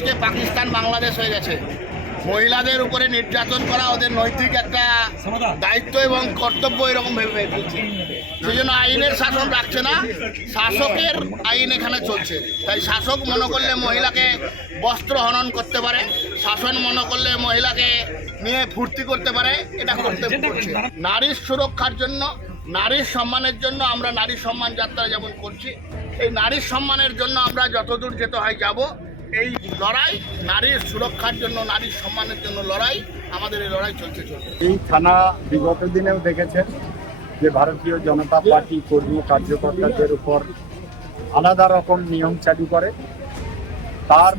আজকে পাকিস্তান বাংলাদেশ হয়ে গেছে। মহিলাদের উপরে নির্যাতন করা ওদের নৈতিক একটা দায়িত্ব এবং কর্তব্য এরকম ভেবে ফেলছে সেই জন্য আইনের শাসন রাখছে না শাসকের আইন এখানে চলছে। তাই শাসক মনে করলে মহিলাকে বস্ত্র হনন করতে পারে শাসন মনে করলে মহিলাকে নিয়ে ফুর্তি করতে পারে এটা করতে করছে। নারীর সুরক্ষার জন্য নারীর সম্মানের জন্য আমরা নারী সম্মান যাত্রা যেমন করছি এই নারীর সম্মানের জন্য আমরা যতদূর যেতে হয় যাব এই লড়াই, নারীর সুরক্ষার জন্য, নারীর সম্মানের জন্য লড়াই, আমাদের এই লড়াই চলছে এই থানা বিগত দিনেও দেখেছেন যে ভারতীয় জনতা পার্টি কর্মী কার্যকর্তাদের উপর আলাদা রকম নিয়ম চালু করে। তার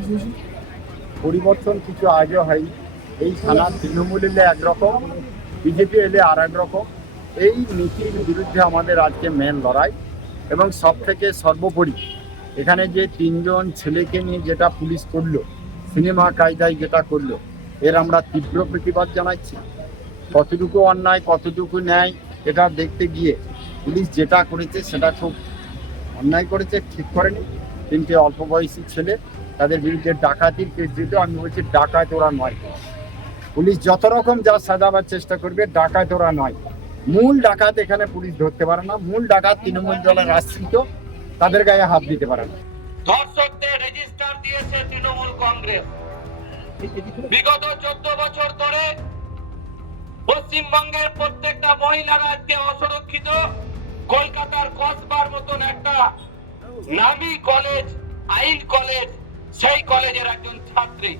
পরিবর্তন কিছু আগে হয় এই থানা তৃণমূল এলে একরকম, বিজেপি এলে আর রকম এই নীতির বিরুদ্ধে আমাদের আজকে মেন লড়াই এবং সব থেকে সর্বোপরি এখানে যে তিনজন ছেলেকে নিয়ে যেটা পুলিশ করল, সিনেমা কায়দায় যেটা করল, এর আমরা তীব্র প্রতিবাদ জানাচ্ছি। কতটুকু অন্যায়, কতটুকু ন্যায়, এটা দেখতে গিয়ে পুলিশ যেটা করেছে সেটা খুব অন্যায় করেছে, ঠিক করেনি। তিনটে অল্প বয়সী ছেলে, তাদের বিরুদ্ধে ডাকাতির কেস দিতে আমি বলছি, ডাকাত ওরা নয়। পুলিশ যত রকম যা সাজাবার চেষ্টা করবে, ডাকাত ওরা নয়। মূল ডাকাত এখানে পুলিশ ধরতে পারে না। মূল ডাকাত তৃণমূল দলের আশ্রিত। তাদের গায়ে হাত দিতে পারে না রেজিস্টার দিয়েছে তৃণমূল কংগ্রেস। বিগত চোদ্দ বছর ধরে পশ্চিমবঙ্গের প্রত্যেকটা মহিলারা আজকে অসুরক্ষিত। কলকাতার কসবার মতন একটা নামি কলেজ, আইন কলেজ, সেই কলেজের একজন ছাত্রী।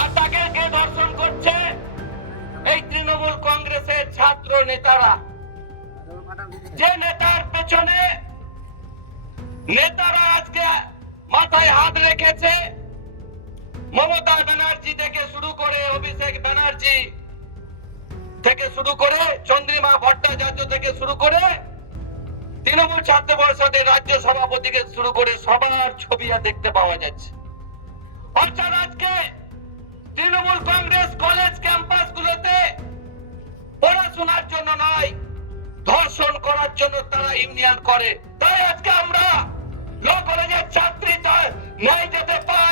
আর তাকে কে ধর্ষণ করছে? এই তৃণমূল কংগ্রেসের ছাত্র নেতারা। যে নেতার পেছনে নেতারা আজকে মাথায় হাত রেখেছে। মমতা ব্যানার্জি থেকে শুরু করে অভিষেক ব্যানার্জি থেকে শুরু করে চন্দ্রিমা ভট্টাচার্য থেকে শুরু করে তৃণমূল ছাত্র পরিষদের রাজ্য সভাপতিকে শুরু করে সবার ছবি দেখতে পাওয়া যাচ্ছে। অর্থাৎ আজকে তৃণমূল কংগ্রেস কলেজ ক্যাম্পাস গুলোতে পড়াশোনার জন্য নয়, ধর্ষণ করার জন্য তারা ইউনিয়ন করে। তাই আজকে আমরা ল